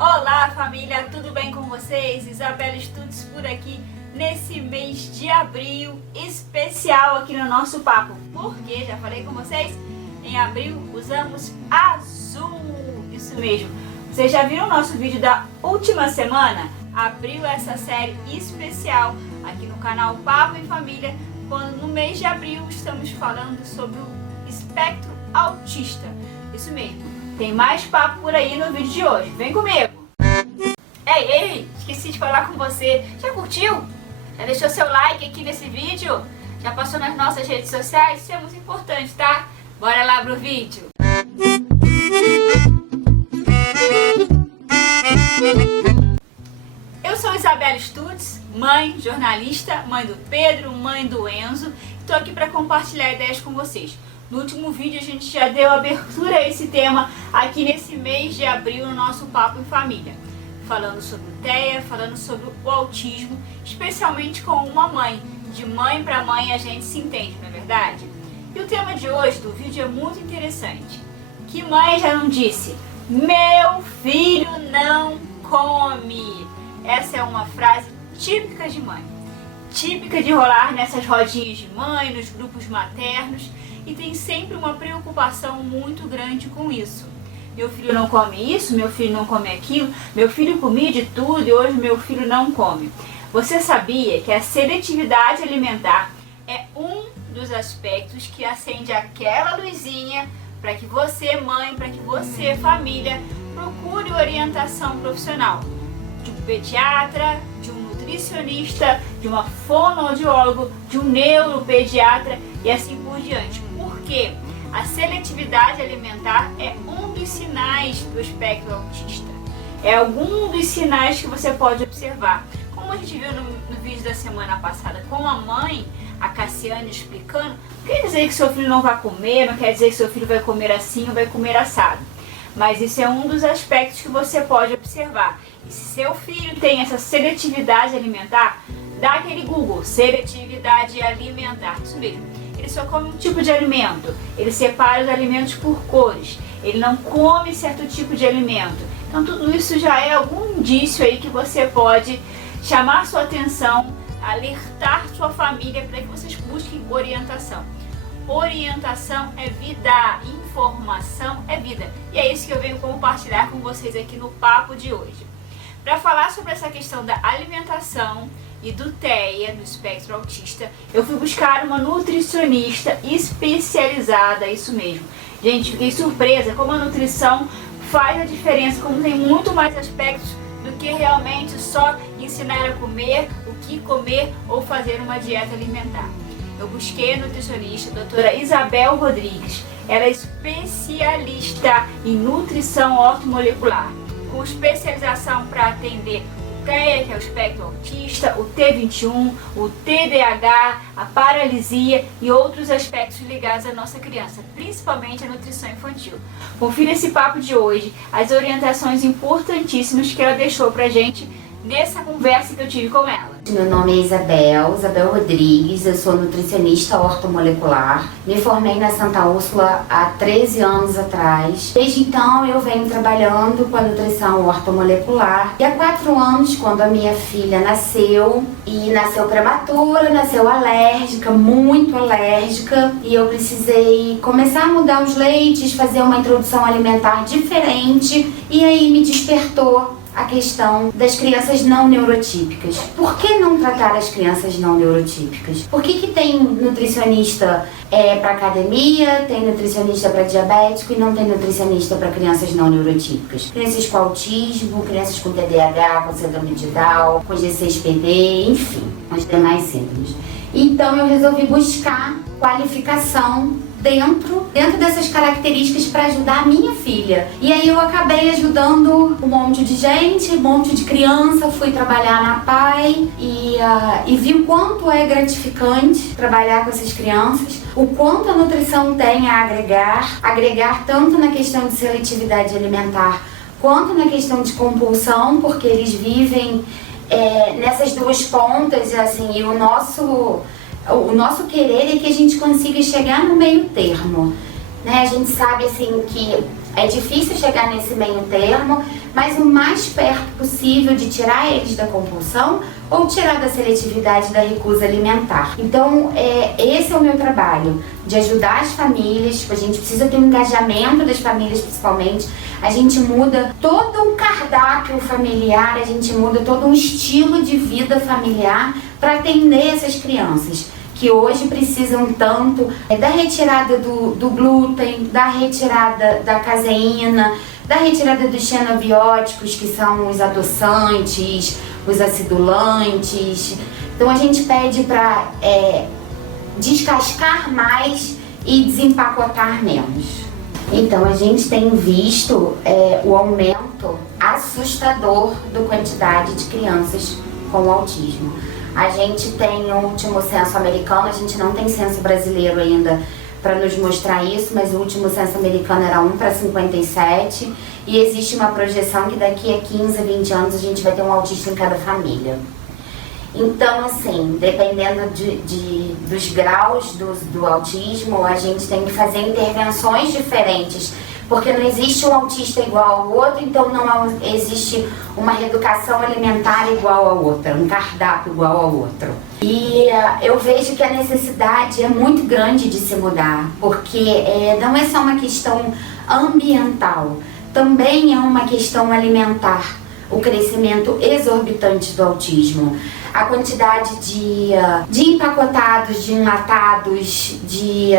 Olá família, tudo bem com vocês? Isabela Estudos por aqui nesse mês de abril especial aqui no nosso papo. Porque, já falei com vocês, em abril usamos azul, isso mesmo. Vocês já viram o nosso vídeo da última semana? Abriu essa série especial aqui no canal Papo em Família, quando no mês de abril estamos falando sobre o espectro autista. Isso mesmo. Tem mais papo por aí no vídeo de hoje. Vem comigo! Ei, esqueci de falar com você. Já curtiu? Já deixou seu like aqui nesse vídeo? Já passou nas nossas redes sociais? Isso é muito importante, tá? Bora lá pro vídeo! Eu sou Isabela Estudos, mãe, jornalista, mãe do Pedro, mãe do Enzo. Estou aqui para compartilhar ideias com vocês. No último vídeo a gente já deu abertura a esse tema aqui nesse mês de abril no nosso Papo em Família. Falando sobre o TEA, falando sobre o autismo, especialmente com uma mãe. De mãe para mãe a gente se entende, não é verdade? E o tema de hoje do vídeo é muito interessante. Que mãe já não disse, meu filho não come? Essa é uma frase típica de mãe. Típica de rolar nessas rodinhas de mãe, nos grupos maternos. E tem sempre uma preocupação muito grande com isso. Meu filho não come isso, meu filho não come aquilo, meu filho comia de tudo e hoje meu filho não come. Você sabia que a seletividade alimentar é um dos aspectos que acende aquela luzinha para que você, mãe, para que você, família, procure orientação profissional? De um pediatra, de um nutricionista, de uma fonoaudiólogo, de um neuropediatra e assim por diante. Porque a seletividade alimentar é um dos sinais do espectro autista. É algum dos sinais que você pode observar. Como a gente viu no vídeo da semana passada com a mãe, a Cassiane, explicando, não quer dizer que seu filho não vai comer, não quer dizer que seu filho vai comer assim ou vai comer assado. Mas isso é um dos aspectos que você pode observar. E se seu filho tem essa seletividade alimentar, dá aquele Google, seletividade alimentar, isso mesmo. Ele só come um tipo de alimento, ele separa os alimentos por cores, ele não come certo tipo de alimento. Então tudo isso já é algum indício aí que você pode chamar sua atenção, alertar sua família para que vocês busquem orientação. Orientação é vida, informação é vida. E é isso que eu venho compartilhar com vocês aqui no papo de hoje. Para falar sobre essa questão da alimentação e do TEA, no espectro autista, eu fui buscar uma nutricionista especializada, isso mesmo. Gente, fiquei surpresa como a nutrição faz a diferença, como tem muito mais aspectos do que realmente só ensinar a comer, o que comer ou fazer uma dieta alimentar. Eu busquei a nutricionista, a doutora Isabel Rodrigues. Ela é especialista em nutrição ortomolecular, com especialização para atender o TEA, que é o espectro autista, o T21, o TDAH, a paralisia e outros aspectos ligados à nossa criança, principalmente a nutrição infantil. Confira esse papo de hoje, as orientações importantíssimas que ela deixou pra gente nessa conversa que eu tive com ela. Meu nome é Isabel Rodrigues, eu sou nutricionista ortomolecular. Me formei na Santa Úrsula há 13 anos atrás. Desde então eu venho trabalhando com a nutrição ortomolecular. E há 4 anos, quando a minha filha nasceu, e nasceu prematura, nasceu alérgica, muito alérgica, e eu precisei começar a mudar os leites, fazer uma introdução alimentar diferente, e aí me despertou a questão das crianças não neurotípicas. Por que não tratar as crianças não neurotípicas? Por que tem nutricionista para academia, tem nutricionista para diabético e não tem nutricionista para crianças não neurotípicas? Crianças com autismo, crianças com TDAH, com síndrome de Down, com G6PD, enfim, os demais síndromes. Então eu resolvi buscar qualificação dentro dessas características para ajudar a minha filha. E aí eu acabei ajudando um monte de gente, um monte de criança, fui trabalhar na PAI e vi o quanto é gratificante trabalhar com essas crianças, o quanto a nutrição tem a agregar tanto na questão de seletividade alimentar quanto na questão de compulsão, porque eles vivem nessas duas pontas, assim, e o nosso querer é que a gente consiga chegar no meio termo, né? A gente sabe assim que É difícil chegar nesse meio termo, mas o mais perto possível de tirar eles da compulsão ou tirar da seletividade da recusa alimentar. Então, esse é o meu trabalho, de ajudar as famílias. A gente precisa ter um engajamento das famílias, principalmente. A gente muda todo um cardápio familiar, a gente muda todo um estilo de vida familiar para atender essas crianças que hoje precisam tanto da retirada do glúten, da retirada da caseína, da retirada dos xenobióticos, que são os adoçantes, os acidulantes. Então a gente pede para descascar mais e desempacotar menos. Então a gente tem visto o aumento assustador da quantidade de crianças com autismo. A gente tem o último censo americano, a gente não tem censo brasileiro ainda para nos mostrar isso, mas o último censo americano era 1 para 57 e existe uma projeção que daqui a 15, 20 anos a gente vai ter um autista em cada família. Então, assim, dependendo dos graus do autismo, a gente tem que fazer intervenções diferentes, porque não existe um autista igual ao outro, então não existe uma reeducação alimentar igual a outra, um cardápio igual ao outro. E eu vejo que a necessidade é muito grande de se mudar, porque não é só uma questão ambiental, também é uma questão alimentar, o crescimento exorbitante do autismo. A quantidade de empacotados, de enlatados, de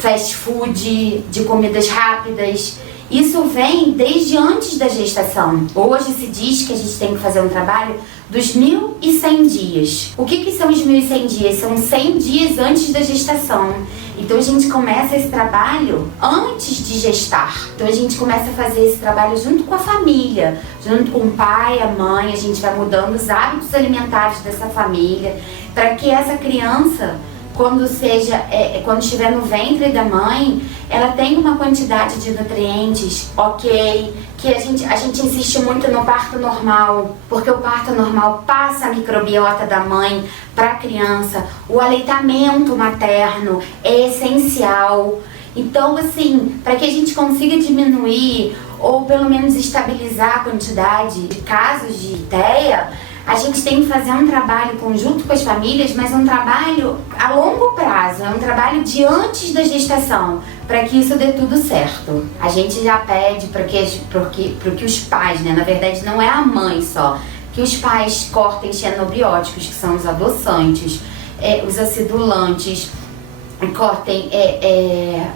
fast food, de comidas rápidas, isso vem desde antes da gestação. Hoje se diz que a gente tem que fazer um trabalho dos 1.100 dias. O que são os 1.100 dias? São 100 dias antes da gestação. Então a gente começa esse trabalho antes de gestar. Então a gente começa a fazer esse trabalho junto com a família, junto com o pai, a mãe. A gente vai mudando os hábitos alimentares dessa família para que essa criança, quando estiver no ventre da mãe, ela tenha uma quantidade de nutrientes ok, que a gente insiste muito no parto normal, porque o parto normal passa a microbiota da mãe para a criança, o aleitamento materno é essencial. Então, assim, para que a gente consiga diminuir ou pelo menos estabilizar a quantidade de casos de TEA, a gente tem que fazer um trabalho conjunto com as famílias, mas um trabalho a longo prazo, é um trabalho de antes da gestação, para que isso dê tudo certo. A gente já pede para que os pais, né, na verdade não é a mãe só, que os pais cortem xenobióticos, que são os adoçantes, os acidulantes, cortem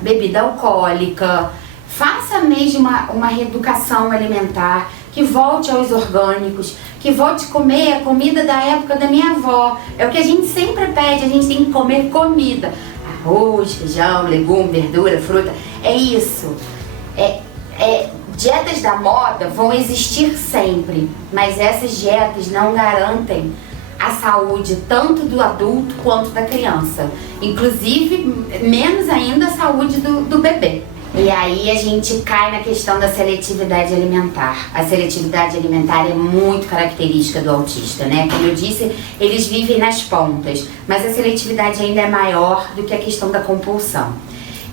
bebida alcoólica, faça mesmo uma reeducação alimentar, que volte aos orgânicos, que volte a comer a comida da época da minha avó. É o que a gente sempre pede, a gente tem que comer comida. Arroz, feijão, legume, verdura, fruta. É isso. Dietas da moda vão existir sempre, mas essas dietas não garantem a saúde tanto do adulto quanto da criança. Inclusive, menos ainda a saúde do bebê. E aí a gente cai na questão da seletividade alimentar. A seletividade alimentar é muito característica do autista, né? Como eu disse, eles vivem nas pontas, mas a seletividade ainda é maior do que a questão da compulsão.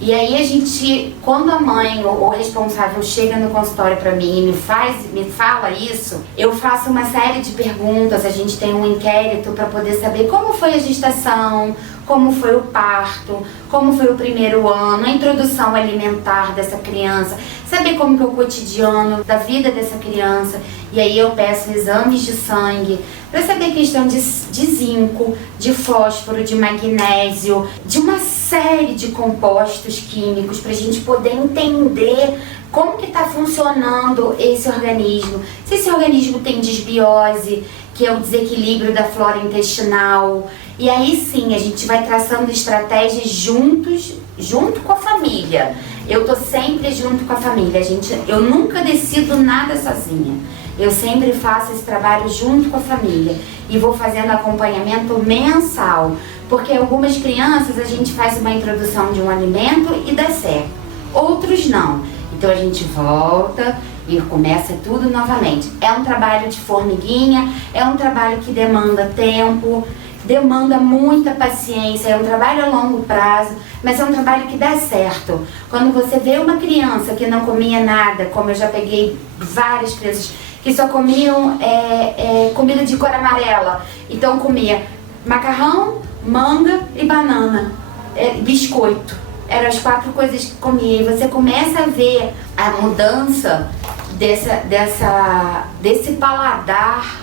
E aí a gente, quando a mãe ou o responsável chega no consultório para mim e me fala isso, eu faço uma série de perguntas, a gente tem um inquérito para poder saber como foi a gestação, como foi o parto, como foi o primeiro ano, a introdução alimentar dessa criança, saber como que é o cotidiano da vida dessa criança. E aí eu peço exames de sangue para saber questão de zinco, de fósforo, de magnésio, de uma série de compostos químicos para a gente poder entender como que está funcionando esse organismo. Se esse organismo tem desbiose, que é o desequilíbrio da flora intestinal. E aí sim, a gente vai traçando estratégias junto com a família. Eu tô sempre junto com a família. Eu nunca decido nada sozinha. Eu sempre faço esse trabalho junto com a família. E vou fazendo acompanhamento mensal. Porque algumas crianças a gente faz uma introdução de um alimento e dá certo. Outros não. Então a gente volta e começa tudo novamente. É um trabalho de formiguinha, é um trabalho que demanda tempo. demanda muita paciência, é um trabalho a longo prazo, mas é um trabalho que dá certo. Quando você vê uma criança que não comia nada, como eu já peguei várias crianças que só comiam comida de cor amarela, então comia macarrão, manga e banana, biscoito. Eram as 4 coisas que comia. E você começa a ver a mudança desse paladar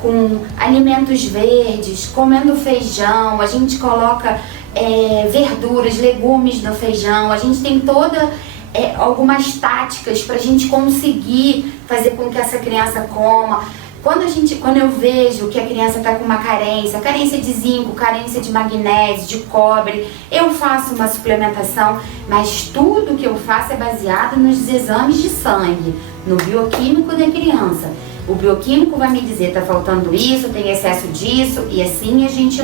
com alimentos verdes, comendo feijão. A gente coloca verduras, legumes no feijão. A gente tem algumas táticas para a gente conseguir fazer com que essa criança coma. Quando eu vejo que a criança está com uma carência de zinco, carência de magnésio, de cobre, eu faço uma suplementação, mas tudo que eu faço é baseado nos exames de sangue, no bioquímico da criança. O bioquímico vai me dizer, tá faltando isso, tem excesso disso, e assim a gente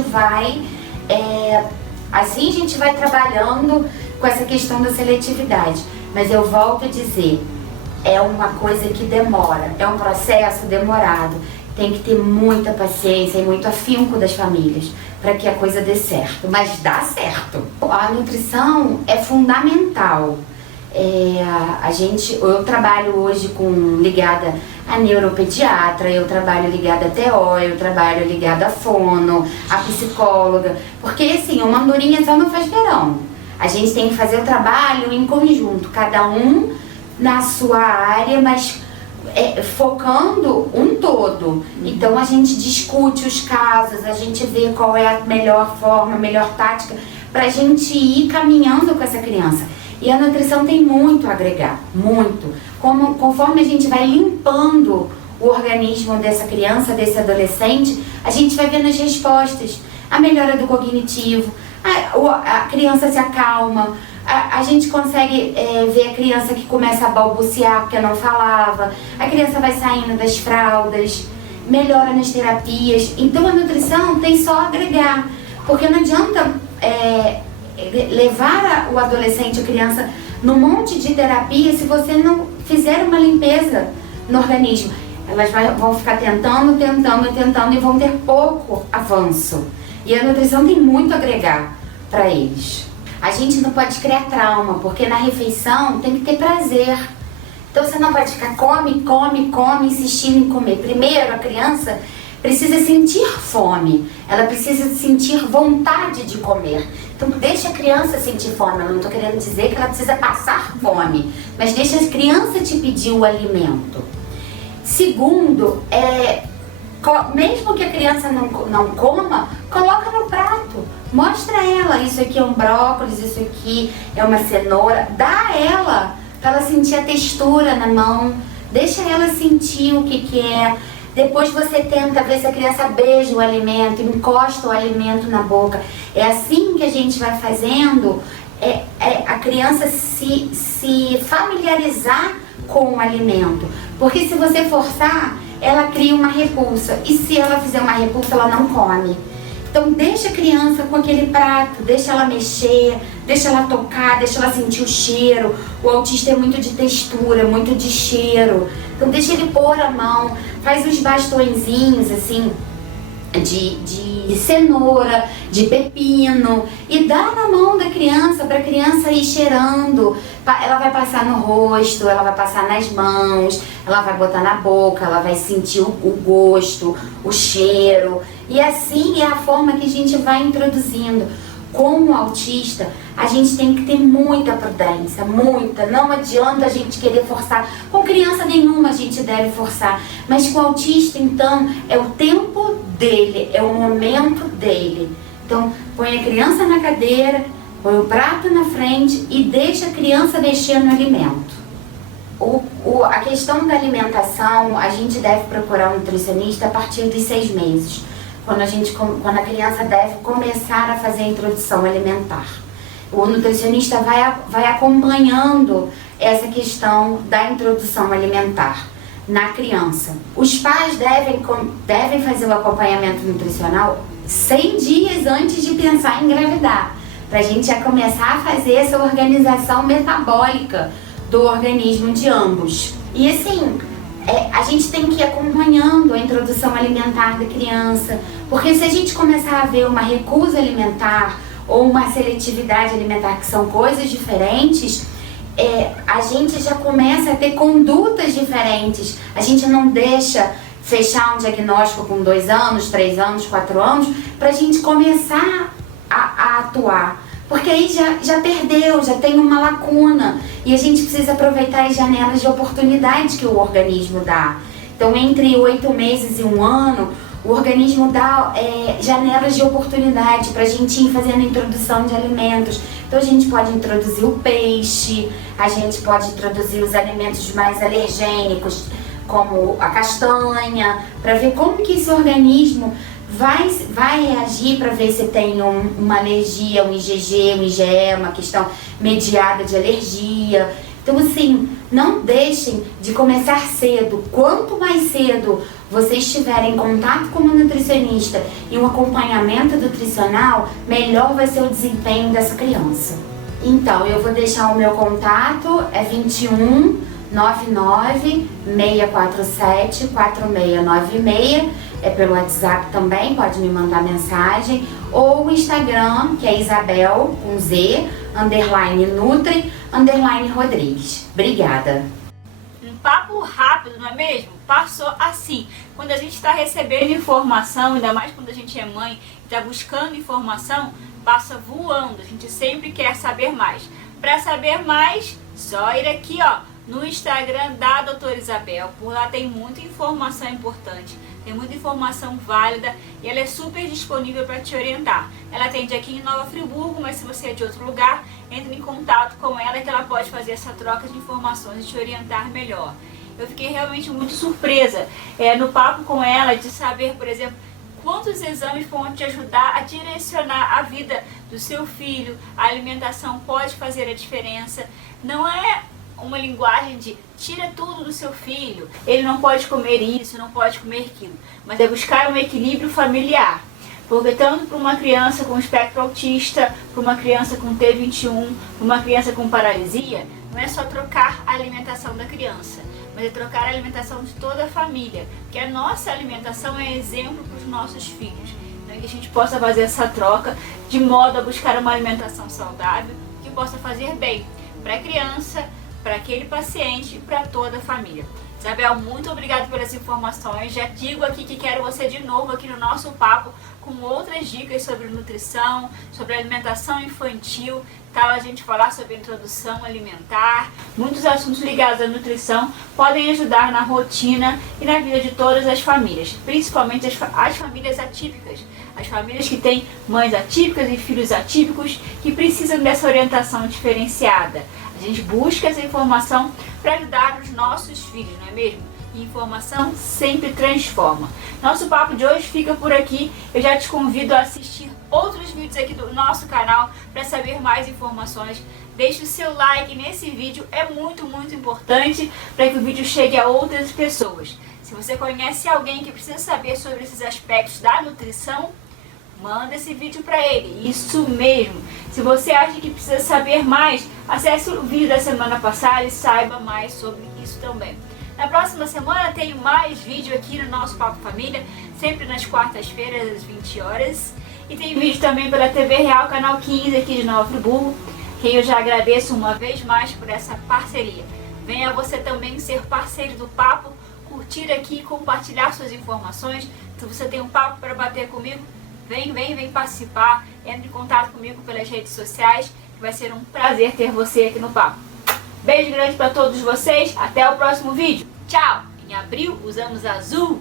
vai trabalhando com essa questão da seletividade. Mas eu volto a dizer, é uma coisa que demora, é um processo demorado. Tem que ter muita paciência e muito afinco das famílias para que a coisa dê certo, mas dá certo. A nutrição é fundamental. Eu trabalho hoje ligada a neuropediatra, eu trabalho ligada a TO, eu trabalho ligada a fono, a psicóloga, porque assim, uma andorinha só não faz verão. A gente tem que fazer o trabalho em conjunto, cada um na sua área, mas focando um todo. Então a gente discute os casos, a gente vê qual é a melhor forma, a melhor tática para a gente ir caminhando com essa criança. E a nutrição tem muito a agregar, muito. Conforme a gente vai limpando o organismo dessa criança, desse adolescente, a gente vai vendo as respostas, a melhora do cognitivo, a criança se acalma, a gente consegue ver a criança que começa a balbuciar porque não falava, a criança vai saindo das fraldas, melhora nas terapias. Então a nutrição tem só a agregar, porque não adianta levar o adolescente, a criança, num monte de terapia se você não fizer uma limpeza no organismo. Elas vão ficar tentando e vão ter pouco avanço. E a nutrição tem muito a agregar para eles. A gente não pode criar trauma, porque na refeição tem que ter prazer. Então você não pode ficar come, insistindo em comer. Primeiro, a criança precisa sentir fome, ela precisa sentir vontade de comer. Então deixa a criança sentir fome, eu não estou querendo dizer que ela precisa passar fome, mas deixa a criança te pedir o alimento. Segundo, mesmo que a criança não coma, coloca no prato, mostra a ela, isso aqui é um brócolis, isso aqui é uma cenoura, dá a ela, para ela sentir a textura na mão, deixa ela sentir o que é. Depois você tenta ver se a criança beija o alimento, encosta o alimento na boca. É assim que a gente vai fazendo a criança se familiarizar com o alimento. Porque se você forçar, ela cria uma repulsa. E se ela fizer uma repulsa, ela não come. Então deixa a criança com aquele prato, deixa ela mexer, deixa ela tocar, deixa ela sentir o cheiro. O autista é muito de textura, muito de cheiro. Então deixa ele pôr a mão, faz uns bastõezinhos assim de cenoura, de pepino e dá na mão da criança para a criança ir cheirando. Ela vai passar no rosto, ela vai passar nas mãos, ela vai botar na boca, ela vai sentir o gosto, o cheiro. E assim é a forma que a gente vai introduzindo. Como autista, a gente tem que ter muita prudência, muita. Não adianta a gente querer forçar. Com criança nenhuma a gente deve forçar. Mas com o autista, então, é o tempo dele, é o momento dele. Então, põe a criança na cadeira, põe o prato na frente e deixa a criança mexer no alimento. A questão da alimentação, a gente deve procurar um nutricionista a partir dos 6 meses. Quando a criança deve começar a fazer a introdução alimentar. O nutricionista vai acompanhando essa questão da introdução alimentar na criança. Os pais devem fazer o acompanhamento nutricional 100 dias antes de pensar em engravidar, para a gente já começar a fazer essa organização metabólica do organismo de ambos. E assim, a gente tem que ir acompanhando a introdução alimentar da criança, porque se a gente começar a ver uma recusa alimentar ou uma seletividade alimentar, que são coisas diferentes, a gente já começa a ter condutas diferentes. A gente não deixa fechar um diagnóstico com 2 anos, 3 anos, 4 anos, para a gente começar a atuar. Porque aí já perdeu, já tem uma lacuna. E a gente precisa aproveitar as janelas de oportunidade que o organismo dá. Então, entre 8 meses e 1 ano, o organismo dá janelas de oportunidade para a gente ir fazendo a introdução de alimentos. Então, a gente pode introduzir o peixe, a gente pode introduzir os alimentos mais alergênicos, como a castanha, para ver como que esse organismo vai reagir, para ver se tem uma alergia, um IgG, um IgE, uma questão mediada de alergia. Então, assim, não deixem de começar cedo. Quanto mais cedo vocês estiverem em contato com uma nutricionista e um acompanhamento nutricional, melhor vai ser o desempenho dessa criança. Então, eu vou deixar o meu contato, é 21 99 647 4696, pelo WhatsApp também, pode me mandar mensagem, ou o Instagram, que é Isabel, com Z, _Nutri, _Rodrigues. Obrigada. Um papo rápido, não é mesmo? Passou assim. Quando a gente está recebendo informação, ainda mais quando a gente é mãe e está buscando informação, passa voando. A gente sempre quer saber mais. Para saber mais, só ir aqui, ó, no Instagram da doutora Isabel. Por lá tem muita informação importante, tem muita informação válida e ela é super disponível para te orientar. Ela atende aqui em Nova Friburgo, mas se você é de outro lugar, entre em contato com ela que ela pode fazer essa troca de informações e te orientar melhor. Eu fiquei realmente muito surpresa no papo com ela de saber, por exemplo, quantos exames vão te ajudar a direcionar a vida do seu filho. A alimentação pode fazer a diferença. Não é uma linguagem de tira tudo do seu filho, ele não pode comer isso, não pode comer aquilo, mas é buscar um equilíbrio familiar. Porque tanto para uma criança com espectro autista, para uma criança com T21, para uma criança com paralisia, não é só trocar a alimentação da criança, mas é trocar a alimentação de toda a família, porque a nossa alimentação é exemplo para os nossos filhos. Então, que a gente possa fazer essa troca de modo a buscar uma alimentação saudável que possa fazer bem para a criança, para aquele paciente e para toda a família. Isabel, muito obrigada pelas informações. Já digo aqui que quero você de novo aqui no nosso papo com outras dicas sobre nutrição, sobre alimentação infantil, tal, a gente falar sobre introdução alimentar. Muitos assuntos ligados à nutrição podem ajudar na rotina e na vida de todas as famílias, principalmente as famílias atípicas, as famílias que têm mães atípicas e filhos atípicos que precisam dessa orientação diferenciada. A gente busca essa informação para ajudar os nossos filhos, não é mesmo? E informação sempre transforma. Nosso papo de hoje fica por aqui. Eu já te convido a assistir outros vídeos aqui do nosso canal para saber mais informações. Deixe o seu like nesse vídeo, é muito, muito importante para que o vídeo chegue a outras pessoas. Se você conhece alguém que precisa saber sobre esses aspectos da nutrição, manda esse vídeo para ele, isso mesmo. Se você acha que precisa saber mais, acesse o vídeo da semana passada e saiba mais sobre isso também. Na próxima semana tenho mais vídeo aqui no nosso Papo Família, sempre nas quartas-feiras às 20 horas. E tem vídeo também pela TV Real, canal 15 aqui de Nova Friburgo, que eu já agradeço uma vez mais por essa parceria. Venha você também ser parceiro do Papo, curtir aqui e compartilhar suas informações. Se você tem um papo para bater comigo, vem participar, entre em contato comigo pelas redes sociais, que vai ser um prazer ter você aqui no Papo. Beijo grande para todos vocês, até o próximo vídeo. Tchau! Em abril usamos azul.